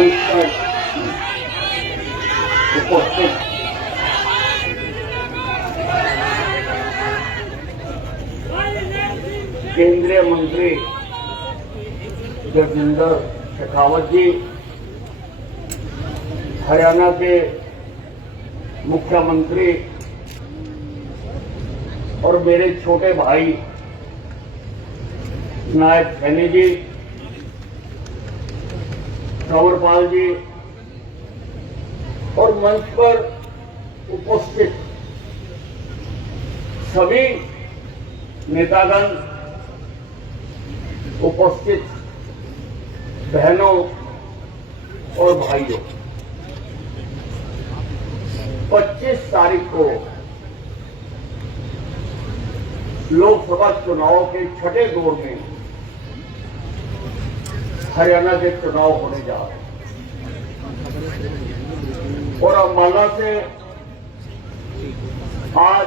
मंच पर उपस्थित केंद्रीय मंत्री गजेंद्र शेखावत जी, हरियाणा के मुख्यमंत्री और मेरे छोटे भाई नायब सैनी जी, कंवरपाल जी और मंच पर उपस्थित सभी नेतागण, उपस्थित बहनों और भाइयों, 25 तारीख को लोकसभा चुनाव के छठे दौर में हरियाणा के चुनाव होने जा रहे हैं और अम्बाला से आज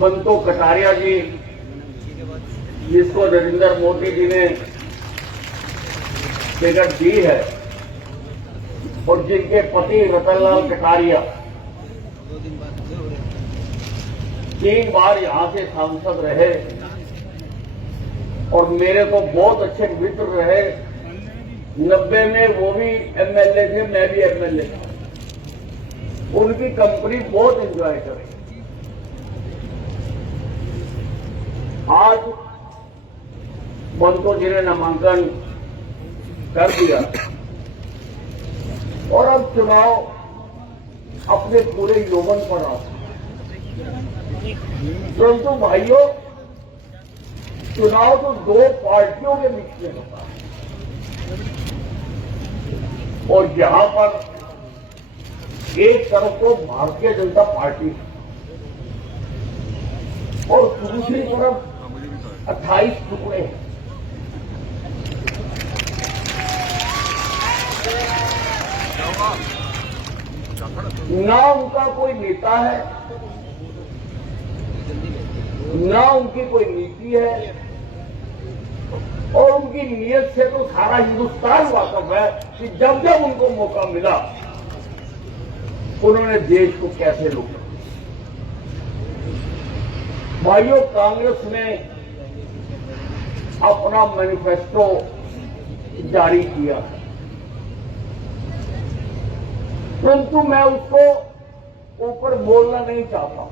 बंतो कटारिया जी, जिसको नरेंद्र मोदी जी ने टिकट दी है और जिनके पति रतनलाल कटारिया 3 बार यहां से सांसद रहे और मेरे को बहुत अच्छे मित्र रहे। 90 में वो भी एमएलए थे, मैं भी एमएलए था। उनकी कंपनी बहुत एंजॉय करी। आज बंतो जी ने नामांकन कर दिया और अब चुनाव अपने पूरे यौवन पर आता है। परंतु भाइयों, चुनाव तो 2 पार्टियों के बीच में होता है और यहां पर एक तरफ तो भारतीय जनता पार्टी और दूसरी तरफ 28 टुकड़े हैं। ना उनका कोई नेता है, ना उनकी कोई नीति है और उनकी नीयत से तो सारा हिंदुस्तान वाकिफ है कि जब जब उनको मौका मिला उन्होंने देश को कैसे लूटा। भाइयों, कांग्रेस ने अपना मैनिफेस्टो जारी किया, परंतु मैं उसको ऊपर बोलना नहीं चाहता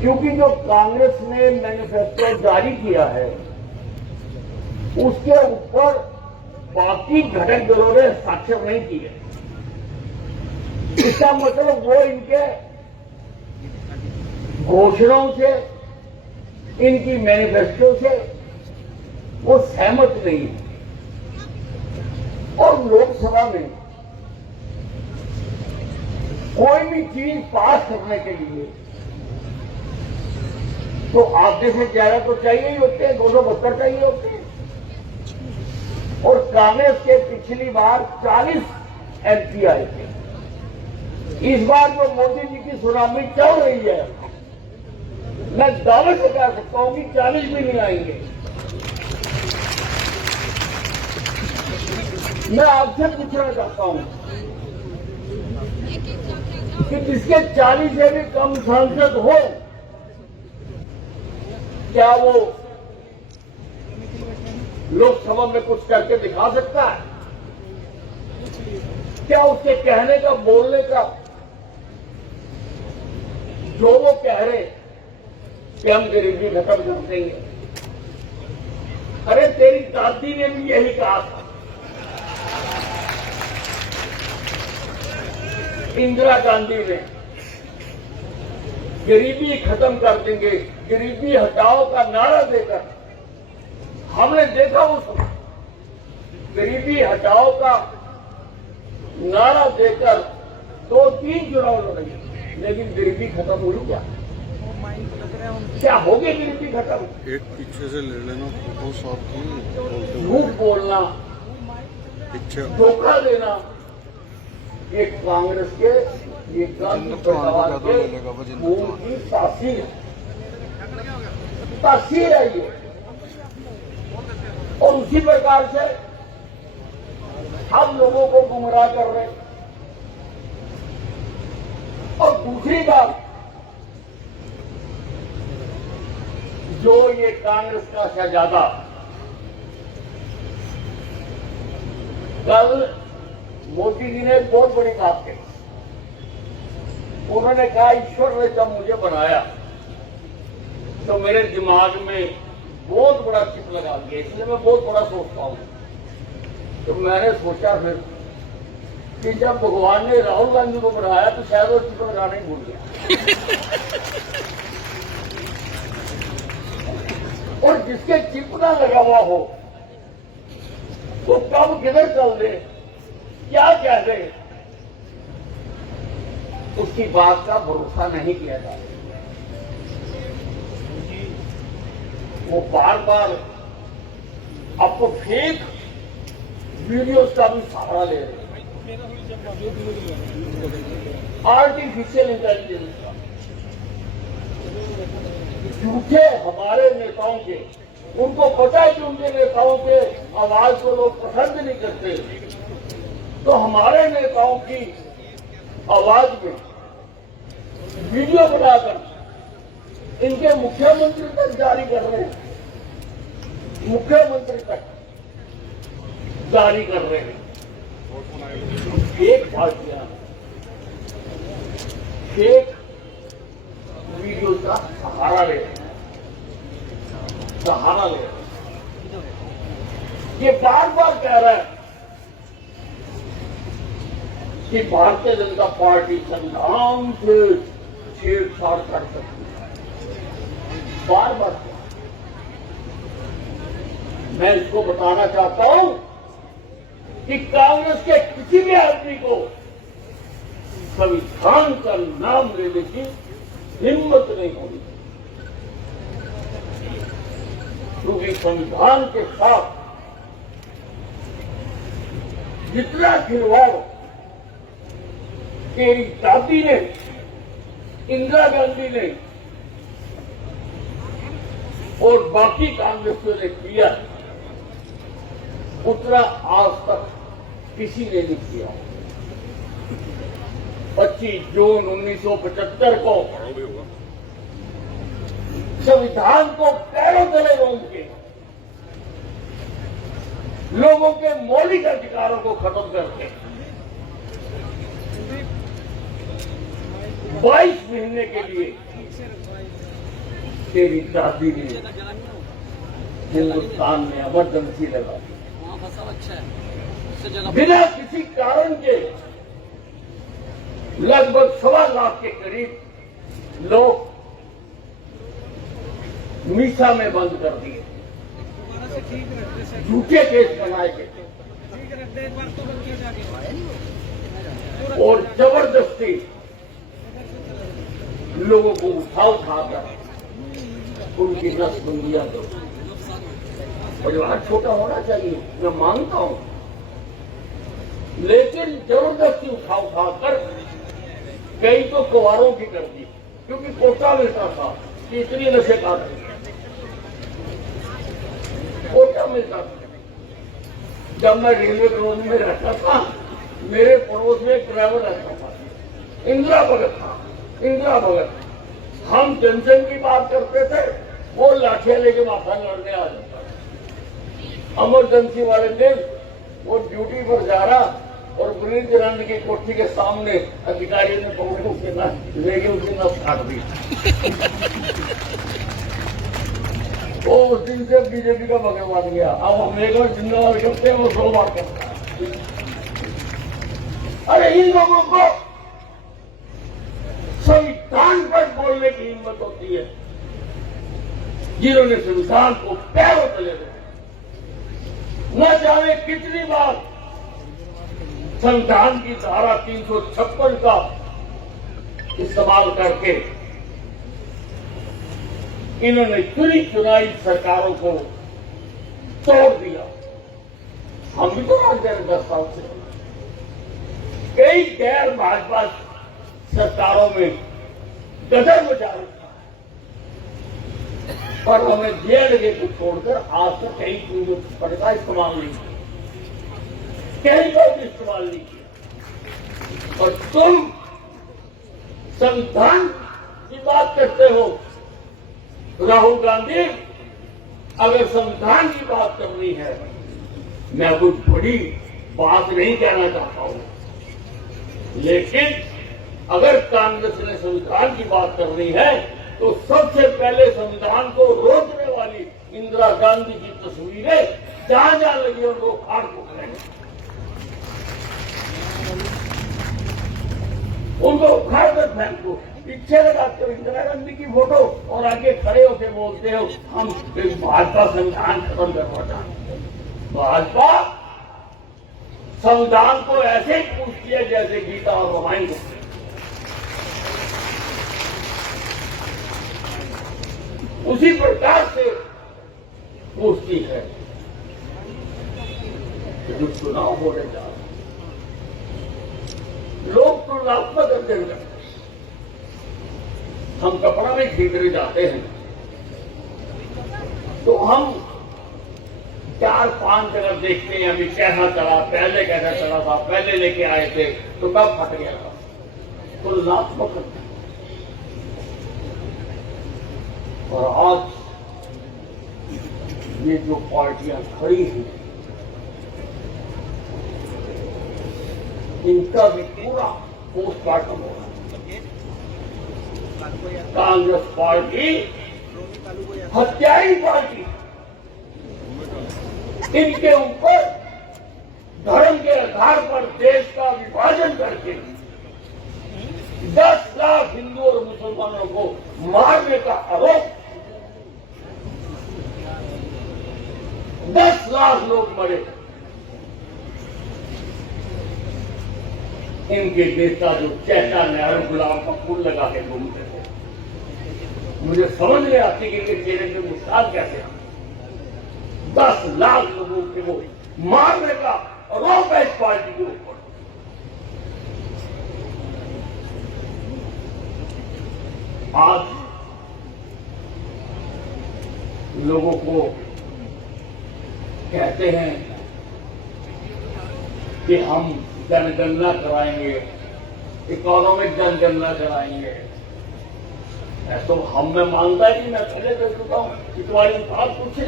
क्योंकि जो कांग्रेस ने मैनिफेस्टो जारी किया है उसके ऊपर बाकी घटक दलों ने हस्ताक्षर नहीं किए। इसका मतलब वो इनके घोषणाओं से, इनकी मैनिफेस्टो से वो सहमत नहीं है और लोकसभा में कोई भी चीज पास करने के लिए तो आधे से ज्यादा तो चाहिए ही होते हैं, 272 चाहिए होते हैं और कांग्रेस के पिछली बार 40 एमपी आए थे। इस बार जो मोदी जी की सुनामी चल रही है, मैं दावे से कह सकता हूं कि 40 भी नहीं आएंगे। मैं आपसे पूछना चाहता हूं कि जिसके 40 से भी कम सांसद हो, क्या वो लोकसभा में कुछ करके दिखा सकता है? क्या उसके कहने का, बोलने का, जो वो कह रहे कि हम गरीबी खत्म कर देंगे, अरे तेरी दादी ने भी यही कहा था। इंदिरा गांधी ने गरीबी खत्म कर देंगे, गरीबी हटाओ का नारा देकर हमने देखा उस गरीबी हटाओ का नारा देकर 2-3 चुनाव लड़े, लेकिन गरीबी खत्म हुई क्या? क्या हो गई गरीबी खत्म? एक पीछे से ले लेना, झूठ बोलना, धोखा देना, ये कांग्रेस के, ये गांधी परिवार के खून की तासीर है ये। और उसी प्रकार से हम लोगों को गुमराह कर रहे हैं। और दूसरी बात, जो ये कांग्रेस का शहजादा कल मोदी जी ने एक बहुत बड़ी बात कही। उन्होंने कहा ईश्वर ने जब मुझे बनाया तो मेरे दिमाग में बहुत बड़ा चिप लगा दिया, इसलिए मैं बहुत बड़ा सोचता हूं। तो मैंने सोचा फिर कि जब भगवान ने राहुल गांधी को बनाया तो शायद वो चिप लगाना ही भूल गया। और जिसके चिप ना लगा हुआ हो तो कब किधर चल दे, क्या कह दे, उसकी बात का भरोसा नहीं किया जा सकता। वो बार बार आपको फेक वीडियोस का भी सहारा ले रहे हैं, आर्टिफिशियल इंटेलिजेंस का। झूठे हमारे नेताओं के, उनको पता है कि उनके नेताओं के आवाज को लोग पसंद नहीं करते, तो हमारे नेताओं की आवाज में वीडियो बनाकर इनके मुख्यमंत्री तक जारी कर रहे हैं, मुख्यमंत्री तक जारी कर रहे हैं। एक पार्टियां फेक वीडियो का सहारा ले रहे हैं, सहारा ले रहे हैं। ये बार बार कह रहा है कि भारतीय जनता पार्टी संविधान से छेड़छाड़ कर सकती है, बार बार। मैं इसको बताना चाहता हूं कि कांग्रेस के किसी भी आदमी को संविधान का नाम लेने की हिम्मत नहीं होगी, क्योंकि संविधान के साथ जितना खिलवाड़ तेरी दादी ने, इंदिरा गांधी ने और बाकी कांग्रेसियों ने किया, उतना आज तक किसी ने नहीं किया। 25 जून 1975 को संविधान को पैरों तले रोक के लोगों के मौलिक अधिकारों को खत्म करके 22 महीने के लिए तेरी दादी ने हिंदुस्तान में इमरजेंसी लगा दी, बिना किसी कारण के। लगभग 1.25 लाख के करीब लोग मीसा में बंद कर दिए, झूठे केस बनाए गए और जबरदस्ती लोगों को उठाकर उनकी नसबंदियां दो। परिवार छोटा होना चाहिए, मैं मानता हूं, लेकिन जबरदस्ती उठाकर कई तो कुंवारों की कर दी, क्योंकि कोटा मिलता था कि इतनी नशे काट कोटा मिलता था। जब मैं रेलवे कॉलोनी में रहता था, मेरे पड़ोस में एक ड्राइवर रहता था, इंदिरा भगत था, इंदिरा भगत। हम टेंशन की बात करते थे, वो लाठियां लेके माथा लड़ने आ जाता। इमरजेंसी वाले दिन वो ड्यूटी पर जा रहा और ब्रिज रंग की कोठी के सामने अधिकारियों ने पकड़े उसके नस लेके उसकी नस काट दी। वो उस दिन से बीजेपी का बगल बन गया। अब हम एक और जिंदाबाद करते हैं, वो 2 बार करता है। अरे इन लोगों को संविधान पर बोलने की हिम्मत होती है, जिन्होंने संविधान को पैरों तले रखा। न जाने कितनी बार संविधान की धारा 356 का इस्तेमाल करके इन्होंने चुनी चुनाई सरकारों को तोड़ दिया। हम भी तो राज रहे 10 साल से। कई गैर भाजपा सरकारों में गदर मचा रखा। पर हमें जेएनके को छोड़कर आज तक कहीं पूर्व पद का इस्तेमाल नहीं किया, कहीं पर भी इस्तेमाल नहीं किया। और तुम संविधान की बात करते हो राहुल गांधी, अगर संविधान की बात करनी है, मैं कुछ बड़ी बात नहीं कहना चाहता हूं, लेकिन अगर कांग्रेस ने संविधान की बात करनी है तो सबसे पहले संविधान को रोकने वाली इंदिरा गांधी की तस्वीरें जहां जहां लगी उनको फाड़ फूकेंगे, उनको उखाड़ कर फेंको। पीछे लगाते हो इंदिरा गांधी की फोटो और आगे खड़े होकर बोलते हो हम भाजपा संविधान खत्म करना चाहते हैं। भाजपा संविधान को ऐसे ही पूछती है जैसे गीता और रामायण को। उसी प्रकार से पूछती है कि जो चुनाव होने जा रहे लोग तुलनात्मक अध्ययन करते हैं। हम कपड़ा भी खरीदने जाते हैं तो हम 4-5 जगह देखते हैं अभी कैसा चला, पहले कैसा चला था, पहले लेके आए थे तो कब फट गया था, तुलनात्मक अध्ययन। और आज ये जो पार्टियां खड़ी हैं इनका भी पूरा पोस्टमार्टम हो रहा है। कांग्रेस पार्टी हत्याई पार्टी, इनके ऊपर धर्म के आधार पर देश का विभाजन करके 10 लाख हिंदू और मुसलमानों को मारने का आरोप, 10 लाख लोग मरे। इनके नेता जो चेहरा नेहरू गुलाम का फूल लगा के घूमते थे, मुझे समझ नहीं आती कि इनके चेहरे पे मुस्कान कैसे आती। 10 लाख लोगों के वो मारने का आरोप है इस पार्टी के ऊपर। आज लोगों को कहते हैं कि हम जनगणना कराएंगे, इकोनॉमिक जनगणना कराएंगे। तो हम में मानता है कि मैं पहले कर चुका हूं कि तुम्हारी बात पूछे,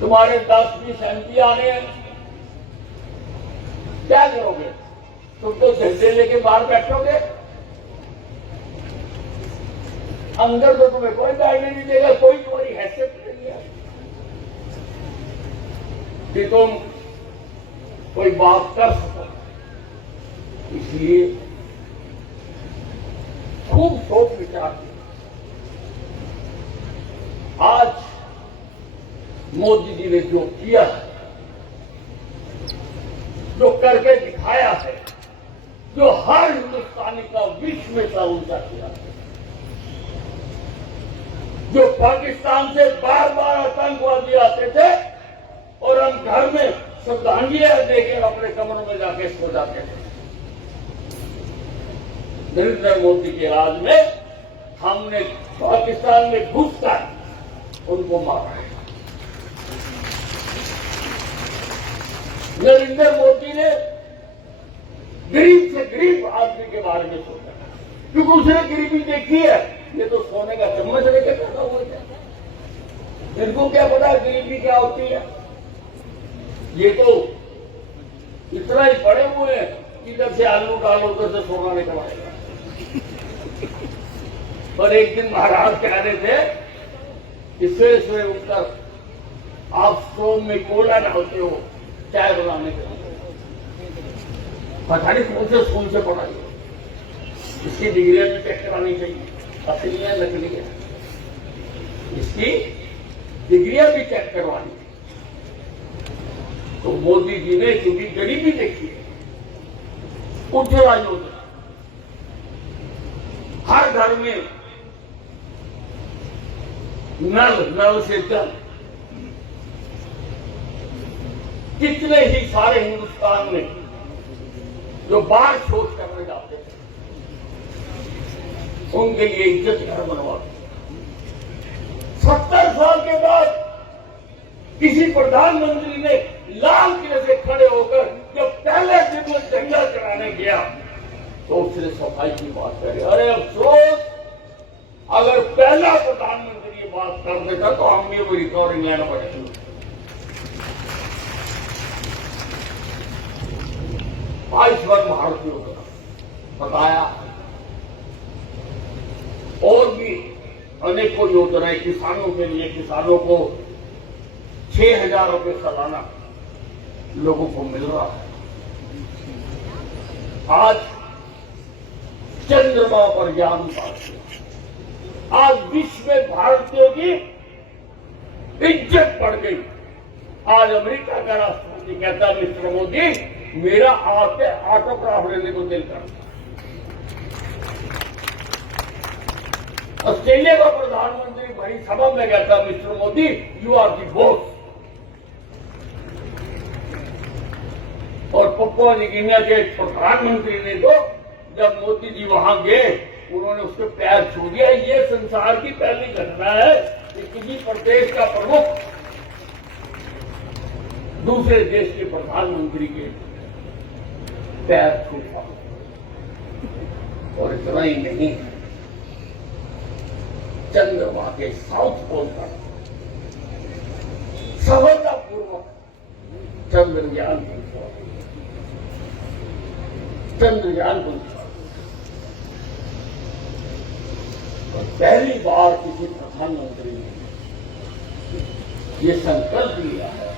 तुम्हारे 10-20 MP आने हैं, क्या करोगे? तुम तो झंडे लेके बाहर बैठोगे, अंदर तो तुम्हें कोई बैठने नहीं देगा, कोई तुम्हारी हैसियत नहीं है कि तुम कोई बात कर सको। इसलिए खूब सोच विचार किया। आज मोदी जी ने जो किया है, जो करके दिखाया है, जो हर हिंदुस्तानी का विश्व में ऊंचा किया है, जो पाकिस्तान से बार-बार आतंकवादी आते थे और हम घर में श्रद्धांजलियां देकर अपने कमरों में जाके सो जाते थे, नरेंद्र मोदी के राज में हमने पाकिस्तान में घुसकर उनको मारा है। नरेंद्र मोदी ने गरीब से गरीब आदमी के बारे में सोचा, क्योंकि उसने गरीबी देखी है। ये तो सोने का चम्मच लेके पैदा हुए थे, इनको क्या पता गरीबी क्या होती है। ये तो इतना ही पड़े हुए हैं, इधर से आलू डालो उधर से सोना निकल आएगा। पर एक दिन महाराज कह रहे थे कि सुबह उठकर आप स्टोव में कोयला डालते हो चाय बनाने के लिए, पता नहीं कौन से स्कूल से पढ़ाई, इसकी डिग्रियां भी चेक करानी चाहिए, असली है नकली है, इसकी डिग्रियां भी चेक करवानी। तो मोदी जी ने क्योंकि गरीबी देखी है, उज्ज्वला योजना, हर घर में नल से जल, कितने ही सारे हिंदुस्तान में जो बाढ़ शोध करने जाते थे उनके लिए इज्जत घर बनवा, 70 साल के बाद किसी प्रधानमंत्री ने लाल किले से खड़े होकर जब पहले दिन में झंडा चढ़ाने गया तो उसने सफाई की बात करे। अरे अफसोस, अगर पहला प्रधानमंत्री ये बात कर देता तो हम ये भी रिकॉर्डिंग लेना पड़ेगा। आयुष्मान भारत योजना बताया, और भी अनेकों योजनाएं किसानों के लिए, किसानों को 6,000 रुपए सालाना लोगों को मिल रहा है। आज चंद्रमा पर यान उतारते, आज विश्व में भारतीयों की इज्जत बढ़ गई। आज अमेरिका का राष्ट्रपति कहता है, मिस्टर मोदी, मेरा आपसे ऑटोग्राफ लेने को दिल करता। ऑस्ट्रेलिया का प्रधानमंत्री बड़ी सभा में कहता, mister Modi, you are the boss. और पप्पुआ न्यू गिनिया के प्रधानमंत्री ने तो जब मोदी जी वहां गए, उन्होंने उसके पैर छू दिया। ये संसार की पहली घटना है कि किसी प्रदेश का प्रमुख दूसरे देश के प्रधानमंत्री के पैर छूटा। और इतना ही नहीं, चंद्रमा के साउथ पोल पर सफलतापूर्वक चंद्रयान पहली बार किसी प्रधानमंत्री ने ये संकल्प लिया है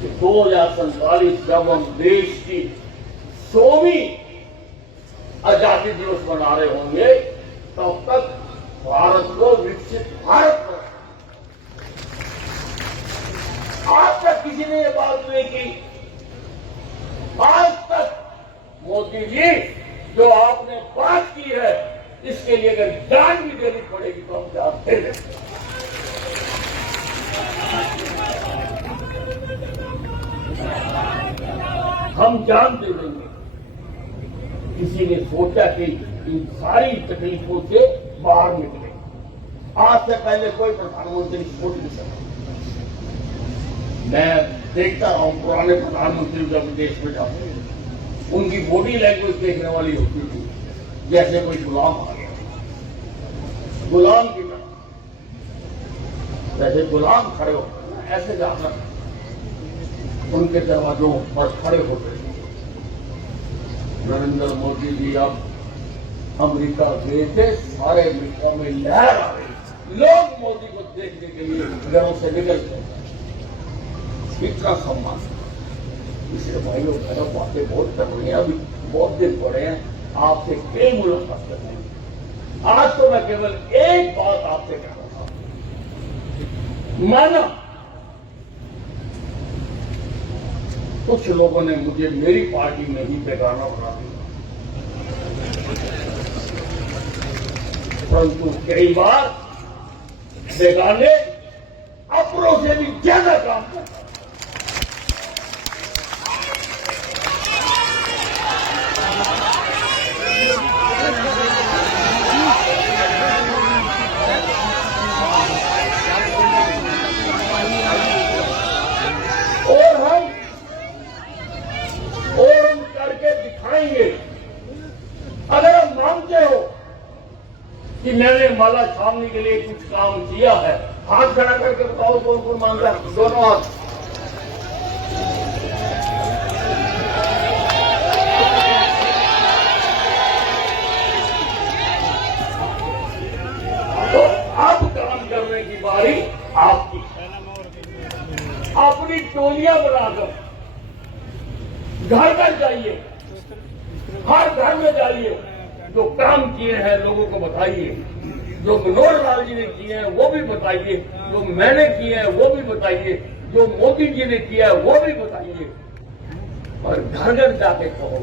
कि 2047 जब हम देश की 100वीं आजादी दिवस मना रहे होंगे, तब तक भारत को विकसित भारत बनाना। आज तक किसी ने ये बात नहीं की। आज तक मोदी जी जो आपने बात की है, इसके लिए अगर जान भी देनी पड़ेगी तो हम जान दे देंगे। हम जान दे देंगे। किसी ने सोचा कि इन सारी तकलीफों से बाहर निकले। आज से पहले कोई प्रधानमंत्री सोच नहीं सकता। मैं देखता रहा हूं, पुराने प्रधानमंत्री जब विदेश में जाते, उनकी बॉडी लैंग्वेज देखने वाली होती थी, जैसे कोई गुलाम आ गया, गुलाम की तरह, जैसे गुलाम खड़े हो ऐसे जाकर उनके दरवाजों पर खड़े होते थे। नरेंद्र मोदी जी अब अमेरिका गए थे, सारे अमेरिका में लहर आ रही, लोग मोदी को देखने के लिए घरों से निकलते हैं। इतना सम्मान। इसलिए भाई लोग बहनों, बातें बहुत कर रही हैं, अभी बहुत दिन पड़े हैं, आपसे कई मुलाकात करनी है। आज तो मैं केवल एक बात आपसे कह रहा था। माना कुछ लोगों ने मुझे मेरी पार्टी में ही बेगाना बना दिया, परंतु कई बार बेगाने अपनों से भी ज्यादा काम करते हैं। अगर आप मानते हो कि मैंने माला छावनी के लिए कुछ काम किया है, हाथ खड़ा करके बताओ कौन कौन मांग रहा है? दोनों हाथ। तो अब काम करने की बारी आपकी। अपनी टोलियां बनाकर घर घर जाइए, हर घर में जाइए, जो काम किए हैं लोगों को बताइए, जो मनोहर लाल जी ने किए हैं वो भी बताइए, जो मैंने किए हैं वो भी बताइए, जो मोदी जी ने किया है वो भी बताइए, और घर घर जाके कहो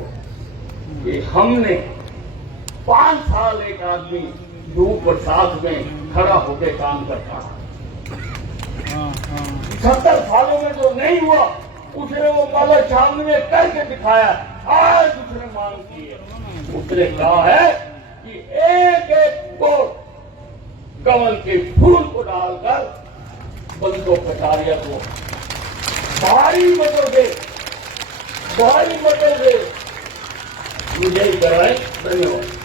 कि हमने 5 साल एक आदमी धूप बरसात में खड़ा होकर काम करता है। 70 सालों में जो नहीं हुआ उसने वो माला छावनी में करके दिखाया। आज उसने मांग की है, उसने कहा है कि एक एक वोट कमल के फूल को डालकर बंदो कटारिया को भारी मतों से विजयी कराएं। धन्यवाद।